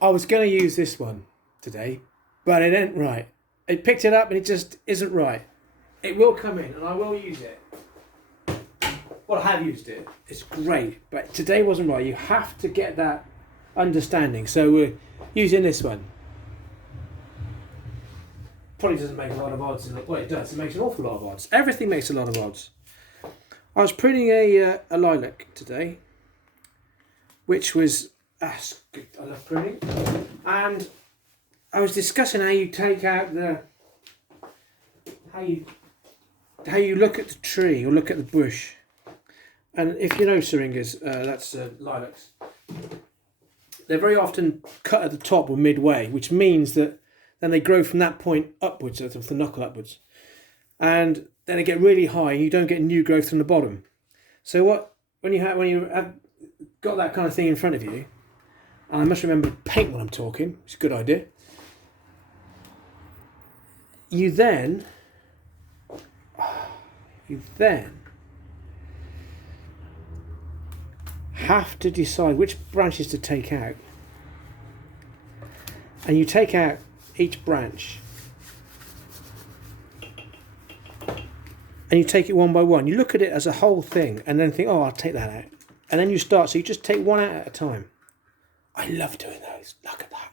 I was going to use this one today, but it ain't right. It picked it up and it just isn't right. It will come in and I will use it. Well, I have used it. It's great, but today wasn't right. You have to get that understanding. So we're using this one. Probably doesn't make a lot of odds. Well, it does. It makes an awful lot of odds. Everything makes a lot of odds. I was pruning a lilac today, which was good. I love pruning, and I was discussing how you take out the how you look at the tree or look at the bush. And if you know syringas, that's lilacs. They're very often cut at the top or midway, which means that then they grow from that point upwards, so from the knuckle upwards, and then they get really high, and you don't get new growth from the bottom. So when you have got that kind of thing in front of you, and I must remember to paint when I'm talking. It's a good idea. You then have to decide which branches to take out, and you take out each branch and you take it one by one. You look at it as a whole thing and then think, oh, I'll take that out, and then you start. So you just take one out at a time. I love doing those. Look at that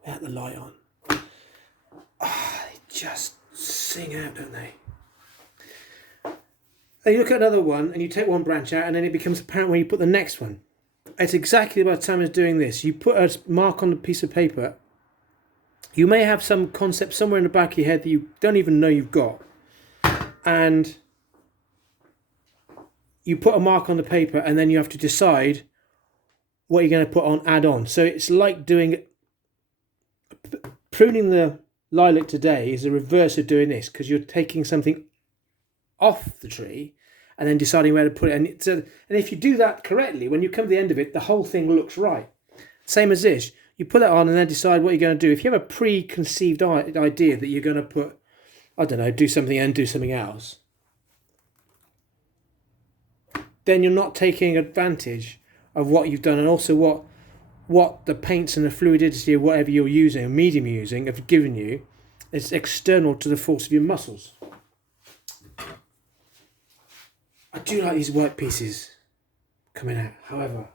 without the light on. They just sing out, don't they? Then you look at another one and you take one branch out, and then it becomes apparent when you put the next one. It's exactly by the time it's doing this. You put a mark on the piece of paper. You may have some concept somewhere in the back of your head that you don't even know you've got. And you put a mark on the paper, and then you have to decide what you're going to add on. So it's like pruning the lilac today is the reverse of doing this, because you're taking something off the tree and then deciding where to put it. And if you do that correctly, when you come to the end of it, the whole thing looks right. Same as this. You put that on and then decide what you're going to do. If you have a preconceived idea that you're going to put, I don't know, do something and do something else, then you're not taking advantage of what you've done, and also what the paints and the fluidity of whatever you're using, medium you're using, have given you. It's external to the force of your muscles. I do like these white pieces coming out. However,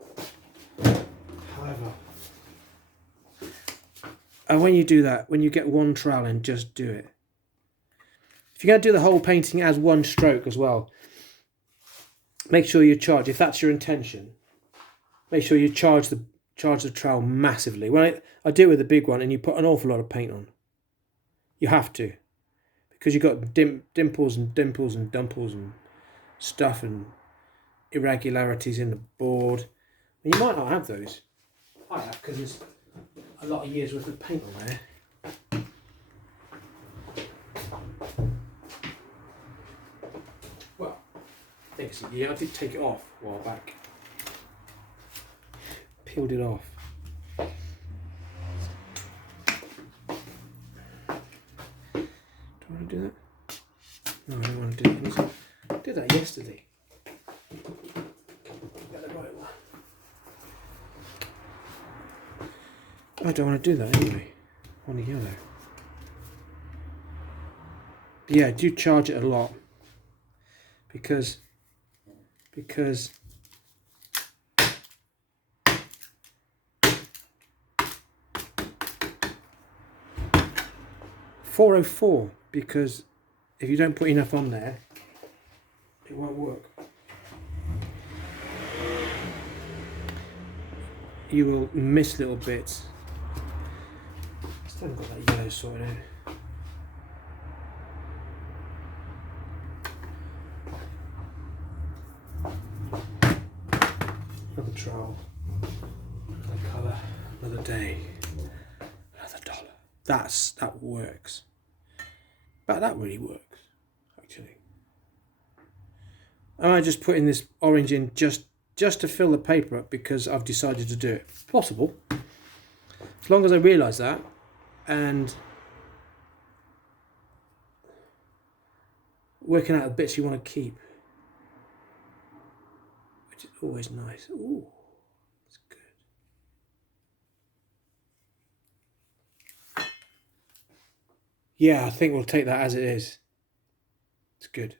and when you do that, when you get one trowel in, just do it. If you're going to do the whole painting as one stroke as well, make sure you charge. If that's your intention, make sure you charge the trowel massively. When I do it with the big one, and you put an awful lot of paint on. You have to, because you've got dimples and dumples and stuff and irregularities in the board. And you might not have those. I have, because there's a lot of years worth of paint on there. Well, I think it's a year. I did take it off a while back. Peeled it off. Do I want to do that? No, I don't want to do it. I did that yesterday. Got the right one. I don't want to do that anyway. On the yellow. Yeah, do charge it a lot, because 404, because if you don't put enough on there, it won't work. You will miss little bits. Still haven't got that yellow sorted out. Another trowel, another colour, another day, another dollar. That works. But that really works, actually. Am I just putting this orange in just to fill the paper up because I've decided to do it? Possible. As long as I realise that, and working out the bits you want to keep, which is always nice. Ooh, that's good. Yeah, I think we'll take that as it is. It's good.